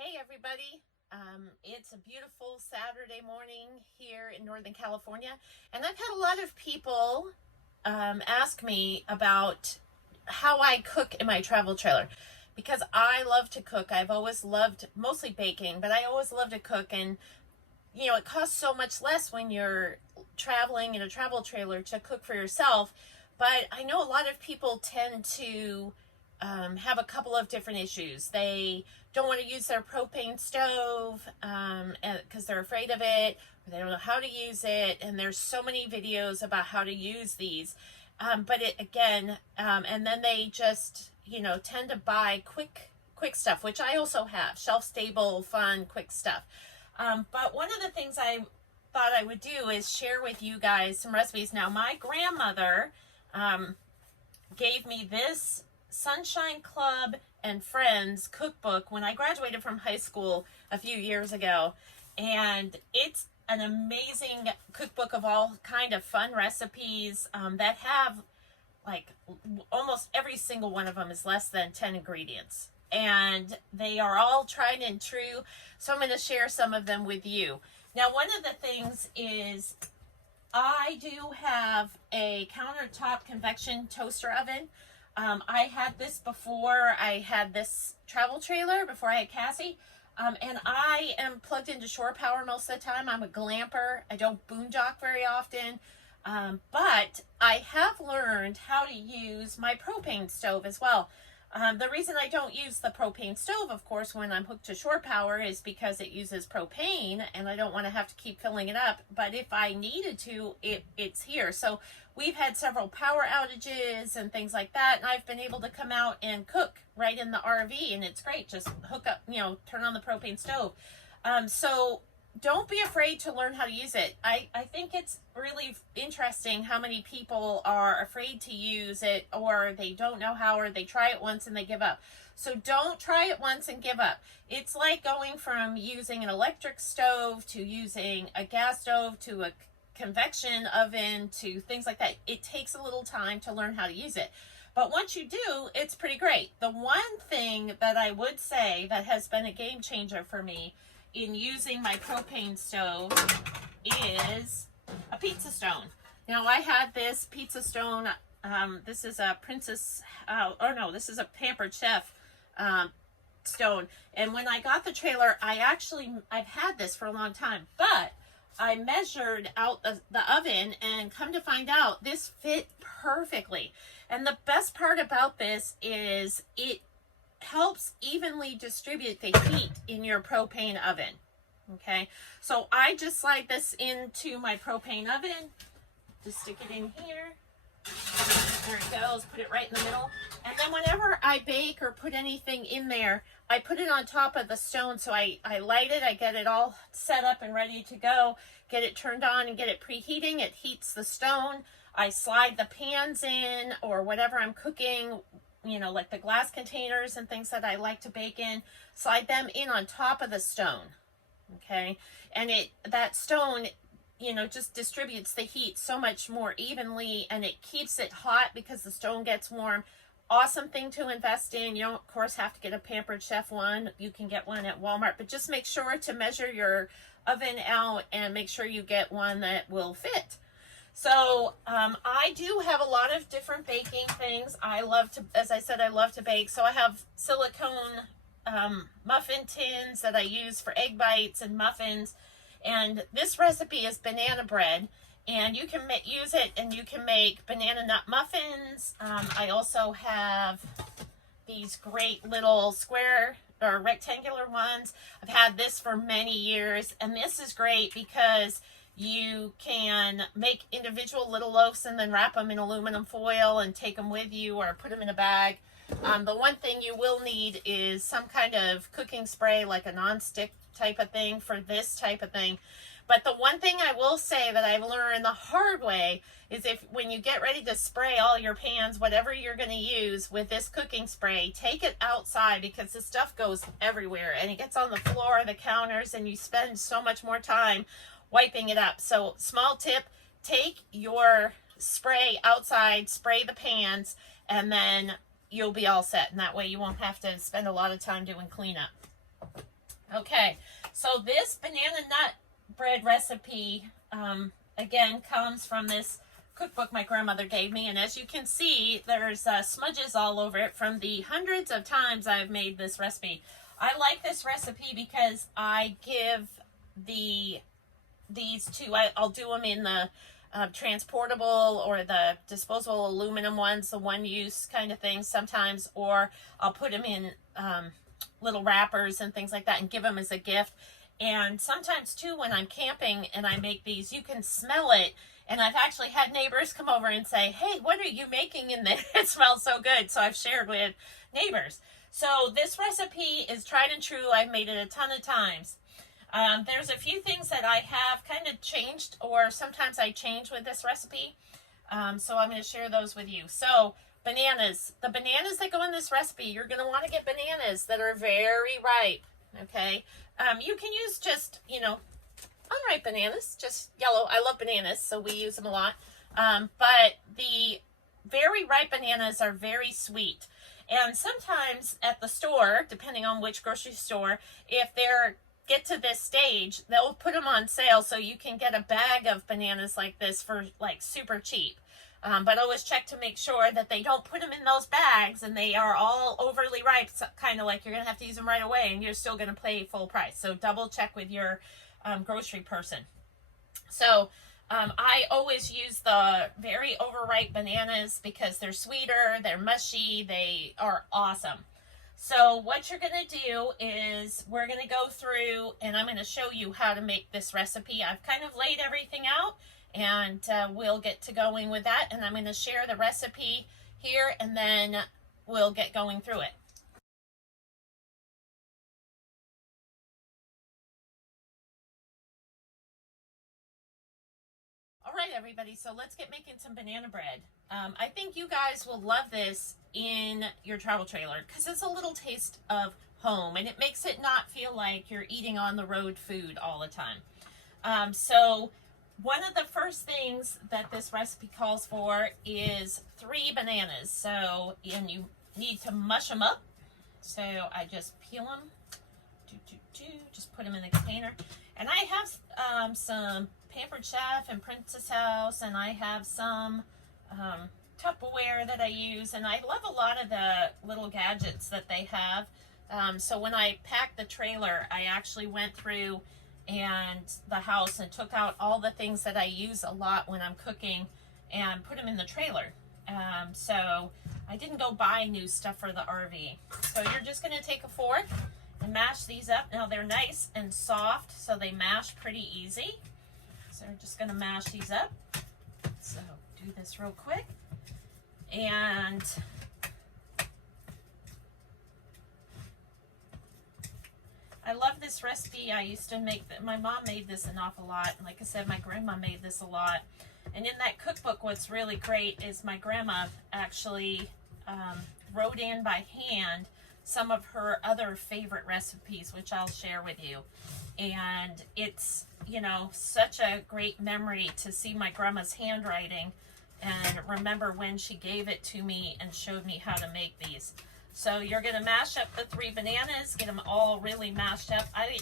Hey everybody, it's a beautiful Saturday morning here in Northern California, and I've had a lot of people ask me about how I cook in my travel trailer because I love to cook. I've always loved mostly baking, but I always love to cook, and it costs so much less when you're traveling in a travel trailer to cook for yourself. But I know a lot of people tend to have a couple of different issues. They don't want to use their propane stove because they're afraid of it, or they don't know how to use it. And there's so many videos about how to use these. But it again, and then they just, tend to buy quick stuff, which I also have, shelf stable, fun, quick stuff. But one of the things I thought I would do is share with you guys some recipes. Now, my grandmother gave me this Sunshine Club and Friends cookbook when I graduated from high school a few years ago, and it's an amazing cookbook of all kind of fun recipes that have like almost every single one of them is less than 10 ingredients, and they are all tried and true. So I'm going to share some of them with you. Now, one of the things is I do have a countertop convection toaster oven. I had this before I had this travel trailer, before I had Cassie. And I am plugged into shore power most of the time. I'm a glamper. I don't boondock very often. But I have learned how to use my propane stove as well. The reason I don't use the propane stove, of course, when I'm hooked to shore power is because it uses propane and I don't want to have to keep filling it up. But if I needed to, it's here. So we've had several power outages and things like that, and I've been able to come out and cook right in the RV, and it's great. Just hook up, turn on the propane stove. So don't be afraid to learn how to use it. I think it's really interesting how many people are afraid to use it, or they don't know how, or they try it once and they give up. So don't try it once and give up. It's like going from using an electric stove to using a gas stove to a convection oven to things like that. It takes a little time to learn how to use it. But once you do, it's pretty great. The one thing that I would say that has been a game changer for me in using my propane stove is a pizza stone. Now, I had this pizza stone. This is a this is a Pampered Chef stone. And when I got the trailer, I've had this for a long time, but I measured out the oven, and come to find out, this fit perfectly. And the best part about this is it helps evenly distribute the heat in your propane oven. Okay, so I just slide this into my propane oven, just stick it in here, there it goes, put it right in the middle, and then whenever I bake or put anything in there, I put it on top of the stone. So I light it, I get it all set up and ready to go, get it turned on and get it preheating. It heats the stone. I slide the pans in, or whatever I'm cooking, like the glass containers and things that I like to bake in, slide them in on top of the stone. Okay, and that stone, just distributes the heat so much more evenly, and it keeps it hot because the stone gets warm. Awesome thing to invest in. You don't, of course, have to get a Pampered Chef one. You can get one at Walmart, but just make sure to measure your oven out and make sure you get one that will fit. So I do have a lot of different baking things. I love to, as I said, I love to bake. So I have silicone muffin tins that I use for egg bites and muffins. And this recipe is banana bread, and you can use it and you can make banana nut muffins. I also have these great little square or rectangular ones. I've had this for many years, and this is great because you can make individual little loaves and then wrap them in aluminum foil and take them with you, or put them in a bag. The one thing you will need is some kind of cooking spray, like a non-stick type of thing for this type of thing. But the one thing I will say that I've learned the hard way is when you get ready to spray all your pans, whatever you're going to use with this cooking spray, take it outside, because the stuff goes everywhere and it gets on the floor, the counters, and you spend so much more time wiping it up. So small tip, take your spray outside, spray the pans, and then you'll be all set. And that way you won't have to spend a lot of time doing cleanup. Okay, so this banana nut bread recipe, again, comes from this cookbook my grandmother gave me, and as you can see, there's smudges all over it from the hundreds of times I've made this recipe. I like this recipe because I give these two, I'll do them in the transportable or the disposable aluminum ones, the one use kind of thing sometimes, or I'll put them in little wrappers and things like that and give them as a gift. And sometimes too, when I'm camping and I make these, you can smell it. And I've actually had neighbors come over and say, hey, what are you making in there? It smells so good. So I've shared with neighbors. So this recipe is tried and true. I've made it a ton of times. There's a few things that I have kind of changed, or sometimes I change with this recipe. So I'm going to share those with you. So bananas. The bananas that go in this recipe, you're going to want to get bananas that are very ripe. Okay. You can use just, unripe bananas, just yellow. I love bananas, so we use them a lot. But the very ripe bananas are very sweet. And sometimes at the store, depending on which grocery store, if they're get to this stage, they'll put them on sale, so you can get a bag of bananas like this for like super cheap. But always check to make sure that they don't put them in those bags and they are all overly ripe, so kind of like you're going to have to use them right away and you're still going to pay full price. So double check with your grocery person. So I always use the very overripe bananas because they're sweeter, they're mushy, they are awesome. So what you're going to do is we're going to go through and I'm going to show you how to make this recipe. I've kind of laid everything out, and we'll get to going with that. And I'm going to share the recipe here, and then we'll get going through it. All right, everybody, so let's get making some banana bread. I think you guys will love this in your travel trailer because it's a little taste of home, and it makes it not feel like you're eating on the road food all the time. So one of the first things that this recipe calls for is 3 bananas. So, and you need to mush them up. So I just peel them, just put them in the container. And I have some Pampered Chef and Princess House, and I have some Tupperware that I use, and I love a lot of the little gadgets that they have. So when I packed the trailer, I actually went through and the house and took out all the things that I use a lot when I'm cooking and put them in the trailer. So I didn't go buy new stuff for the RV. So you're just going to take a fork and mash these up. Now they're nice and soft, so they mash pretty easy. So we're just going to mash these up. So do this real quick. And I love this recipe. I used to make, my mom made this an awful lot. Like I said, my grandma made this a lot. And in that cookbook, what's really great is my grandma actually wrote in by hand some of her other favorite recipes, which I'll share with you. And it's, such a great memory to see my grandma's handwriting and remember when she gave it to me and showed me how to make these. So you're going to mash up the 3 bananas, get them all really mashed up. I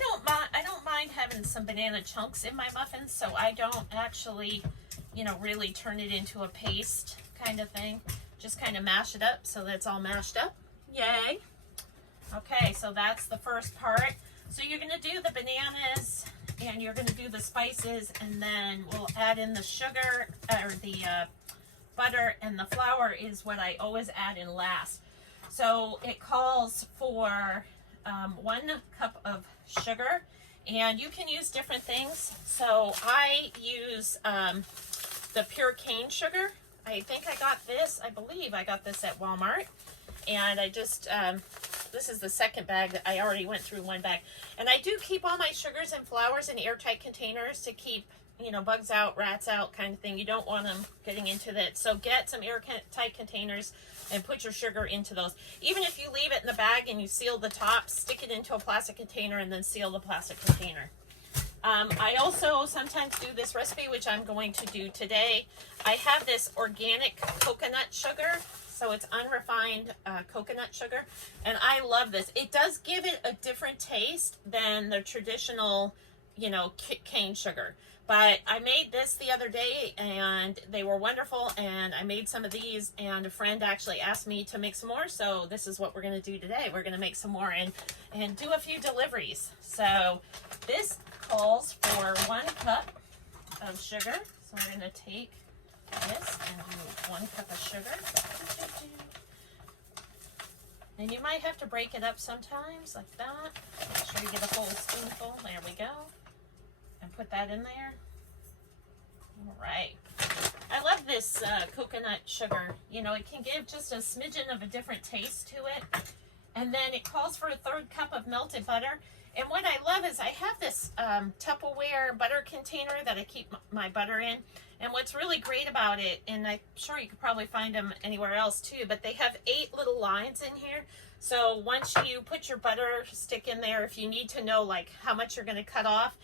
don't mind having some banana chunks in my muffins, so I don't actually, really turn it into a paste kind of thing. Just kind of mash it up so that it's all mashed up. Yay. Okay, so that's the first part. So you're going to do the bananas and you're going to do the spices, and then we'll add in the sugar or the butter, and the flour is what I always add in last. So it calls for 1 cup of sugar, and you can use different things. So I use the pure cane sugar. I think I believe I got this at Walmart. And I just, this is the second bag that I already went through 1 bag. And I do keep all my sugars and flours in airtight containers to keep, bugs out, rats out kind of thing. You don't want them getting into that. So get some airtight containers and put your sugar into those. Even if you leave it in the bag and you seal the top, stick it into a plastic container and then seal the plastic container. I also sometimes do this recipe, which I'm going to do today. I have this organic coconut sugar. So it's unrefined coconut sugar. And I love this. It does give it a different taste than the traditional, you know, cane sugar. But I made this the other day and they were wonderful, and I made some of these, and a friend actually asked me to make some more, so this is what we're going to do today. We're going to make some more and do a few deliveries. So this calls for 1 cup of sugar. So we're going to take this and do 1 cup of sugar. And you might have to break it up sometimes like that. Make sure you get a whole spoonful. There we go. And put that in there. All right. I love this coconut sugar. You know, it can give just a smidgen of a different taste to it. And then it calls for a 1/3 cup of melted butter. And what I love is I have this Tupperware butter container that I keep my butter in. And what's really great about it, and I'm sure you could probably find them anywhere else too, but they have 8 little lines in here. So once you put your butter stick in there, if you need to know like how much you're going to cut off,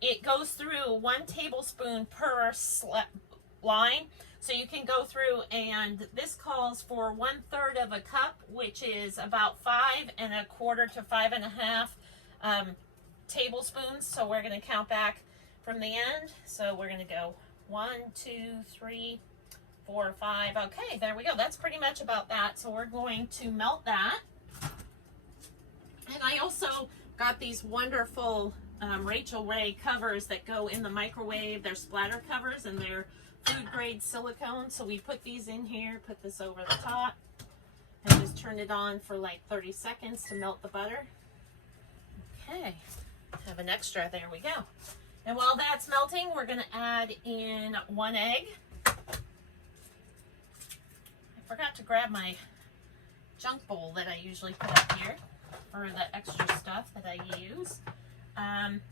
it goes through 1 tablespoon per line. So you can go through, and this calls for 1/3 of a cup, which is about 5 1/4 to 5 1/2 tablespoons. So we're going to count back from the end. So we're going to go 1, 2, 3, 4, 5. Okay, there we go. That's pretty much about that. So we're going to melt that. And I also got these wonderful Rachel Ray covers that go in the microwave. They're splatter covers and they're food grade silicone. So we put these in here, put this over the top, and just turn it on for like 30 seconds to melt the butter. Okay, have an extra. There we go. And while that's melting, we're going to add in 1 egg. I forgot to grab my junk bowl that I usually put up here for the extra stuff that I use.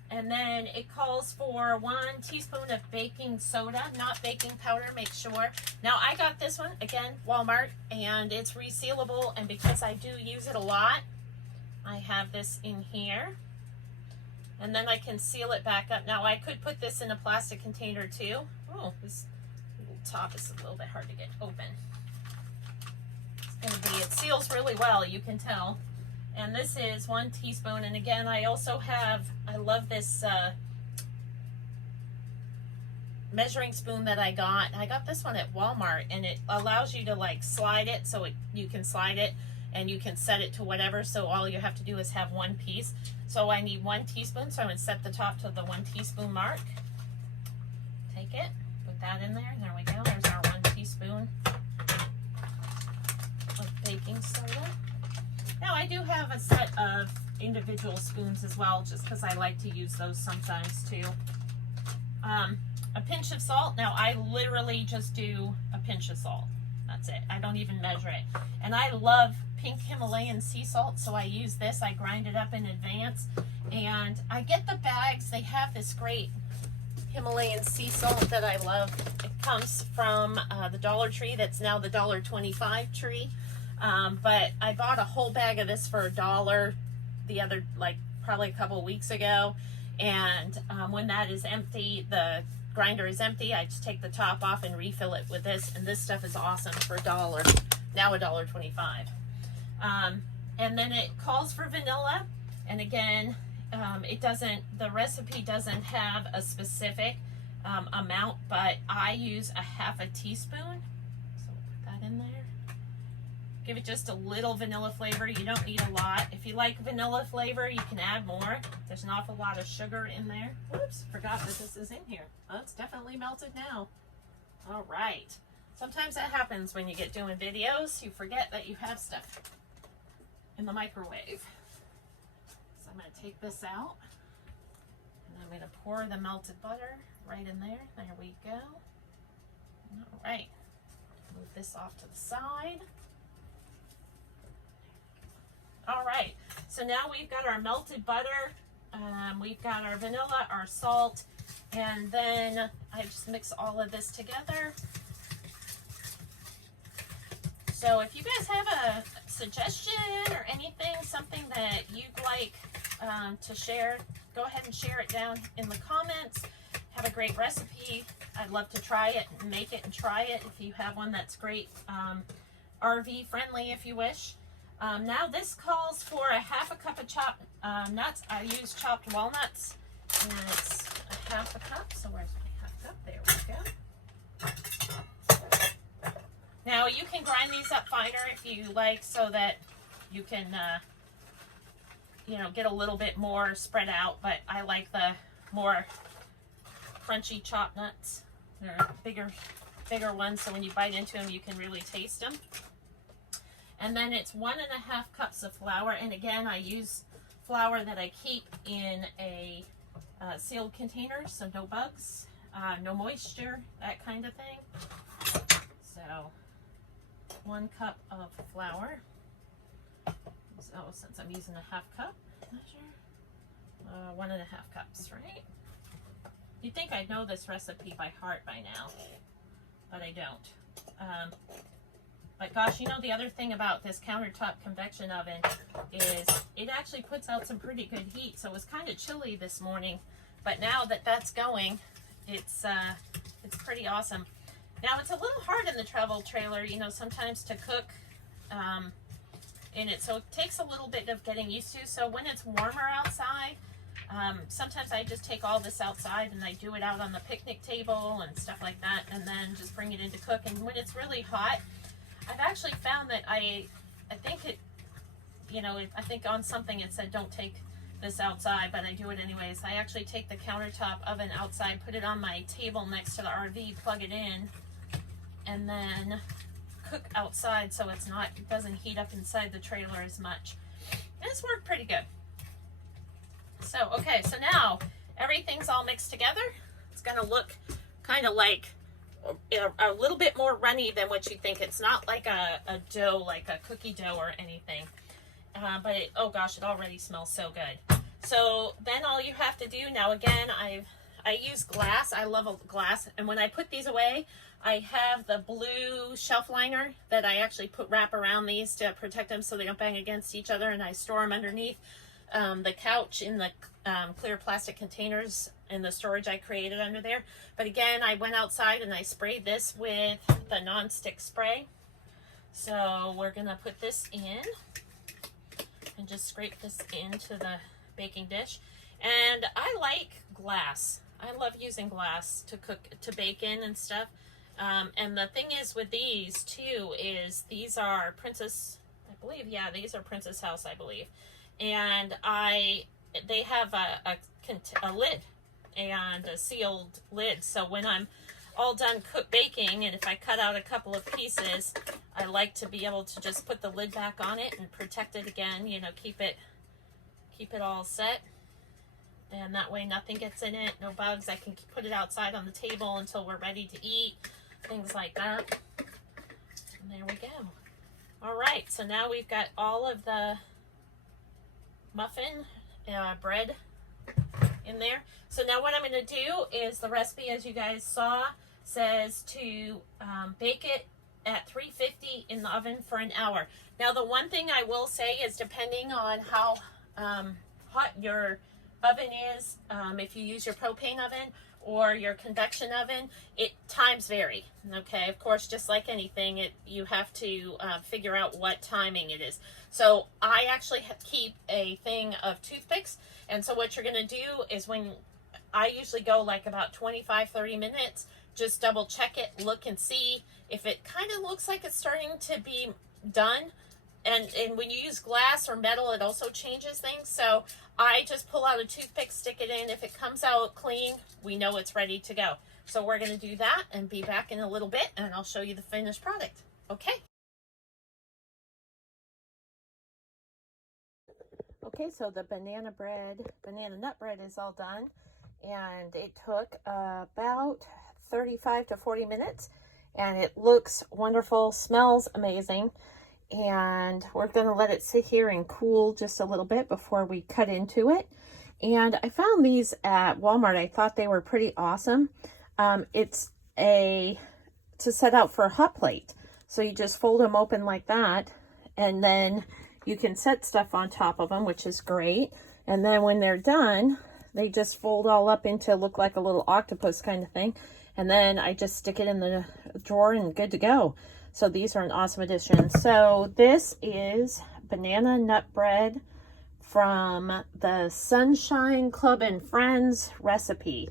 And then it calls for 1 teaspoon of baking soda, not baking powder, make sure. Now I got this one, again, Walmart, and it's resealable, and because I do use it a lot, I have this in here. And then I can seal it back up. Now I could put this in a plastic container too. Oh, this little top is a little bit hard to get open. It's gonna be, it seals really well, you can tell. And this is 1 teaspoon. And again, I also have, I love this measuring spoon that I got. I got this one at Walmart, and it allows you to like slide it, so you can slide it and you can set it to whatever. So all you have to do is have 1 piece. So I need 1 teaspoon. So I'm going to set the top to the 1 teaspoon mark. Take it, put that in there. There we go. There's our 1 teaspoon of baking soda. Now I do have a set of individual spoons as well, just because I like to use those sometimes too. A pinch of salt. Now I literally just do a pinch of salt. That's it. I don't even measure it. And I love pink Himalayan sea salt, so I use this. I grind it up in advance, and I get the bags. They have this great Himalayan sea salt that I love. It comes from the Dollar Tree. That's now the $1.25 tree. But I bought a whole bag of this for $1 the other, like probably a couple weeks ago. And when that is empty, the grinder is empty, I just take the top off and refill it with this. And this stuff is awesome for $1, now $1.25. And then it calls for vanilla. And again, it doesn't, the recipe doesn't have a specific amount, but I use a 1/2 teaspoon. So we'll put that in there. Give it just a little vanilla flavor. You don't need a lot. If you like vanilla flavor, you can add more. There's an awful lot of sugar in there. Whoops, forgot that this is in here. Oh, it's definitely melted now. All right. Sometimes that happens when you get doing videos. You forget that you have stuff in the microwave. So I'm going to take this out. And I'm going to pour the melted butter right in there. There we go. All right. Move this off to the side. All right, so now we've got our melted butter, we've got our vanilla, our salt, and then I just mix all of this together. So if you guys have a suggestion or anything, something that you'd like to share, go ahead and share it down in the comments. Have a great recipe. I'd love to try it and make it and try it. If you have one that's great, RV friendly if you wish. Now this calls for a half a cup of chopped nuts. I use chopped walnuts, and it's a half a cup. So where's my half cup? There we go. Now you can grind these up finer if you like, so that you can, you know, get a little bit more spread out. But I like the more crunchy chopped nuts. They're bigger ones, so when you bite into them, you can really taste them. And then it's 1.5 cups of flour, and again, I use flour that I keep in a sealed container, so no bugs, no moisture, that kind of thing. So 1 cup of flour. So since I'm using a half cup measure, 1.5 cups, right? You'd think I'd know this recipe by heart by now, but I don't. But gosh, you know, the other thing about this countertop convection oven is it actually puts out some pretty good heat. So it was kind of chilly this morning, but now that that's going, it's pretty awesome. Now it's a little hard in the travel trailer, you know, sometimes to cook in it. So it takes a little bit of getting used to. So when it's warmer outside, sometimes I just take all this outside and I do it out on the picnic table and stuff like that, and then just bring it in to cook. And when it's really hot, I've actually found that I think it, you know, I think on something it said don't take this outside, but I do it anyways. I actually take the countertop oven outside, put it on my table next to the RV, plug it in, and then cook outside so it doesn't heat up inside the trailer as much. And it's worked pretty good. So, okay, so now everything's all mixed together. It's gonna look kind of like a little bit more runny than what you think. It's not like a dough, like a cookie dough or anything. But oh gosh, it already smells so good. So then all you have to do, now again, I use glass. I love a glass. And when I put these away, I have the blue shelf liner that I actually wrap around these to protect them so they don't bang against each other, and I store them underneath the couch in the clear plastic containers in the storage I created under there. But again, I went outside and I sprayed this with the non-stick spray. So we're gonna put this in and just scrape this into the baking dish. And I like glass. I love using glass to bake in and stuff. And the thing is with these too is these are Princess, I believe, yeah, these are Princess House, I believe. And they have a lid and a sealed lid. So when I'm all done baking, and if I cut out a couple of pieces, I like to be able to just put the lid back on it and protect it again, you know, keep it all set. And that way nothing gets in it, no bugs. I can put it outside on the table until we're ready to eat, things like that. And there we go. All right, so now we've got all of the muffin bread in there. So now what I'm going to do is, the recipe, as you guys saw, says to bake it at 350 in the oven for an hour. Now the one thing I will say is, depending on how hot your oven is, if you use your propane oven or your convection oven, times vary. Okay, of course, just like anything, you have to figure out what timing it is. So I actually keep a thing of toothpicks, and so what you're going to do is, when I usually go like about 25-30 minutes, just double check it, look and see if it kind of looks like it's starting to be done. And when you use glass or metal, it also changes things. So I just pull out a toothpick, stick it in. If it comes out clean, we know it's ready to go. So we're going to do that and be back in a little bit, and I'll show you the finished product. Okay. Okay, so the banana nut bread is all done, and it took about 35 to 40 minutes, and it looks wonderful, smells amazing. And we're going to let it sit here and cool just a little bit before we cut into it. And I found these at Walmart. I thought they were pretty awesome. It's to set out for a hot plate. So you just fold them open like that, and then you can set stuff on top of them, which is great. And then when they're done, they just fold all up into look like a little octopus kind of thing. And then I just stick it in the drawer and good to go. So these are an awesome addition. So this is banana nut bread from the Sunshine Club and Friends recipe.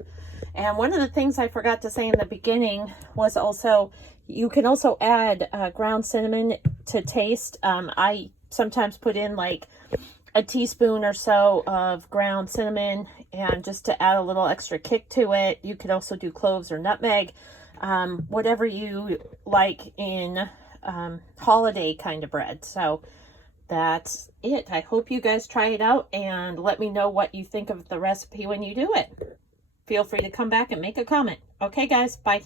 And one of the things I forgot to say in the beginning was also, you can also add ground cinnamon to taste. I sometimes put in like a teaspoon or so of ground cinnamon, and just to add a little extra kick to it. You could also do cloves or nutmeg, whatever you like in holiday kind of bread. So that's it. I hope you guys try it out and let me know what you think of the recipe when you do it. Feel free to come back and make a comment. Okay, guys, bye.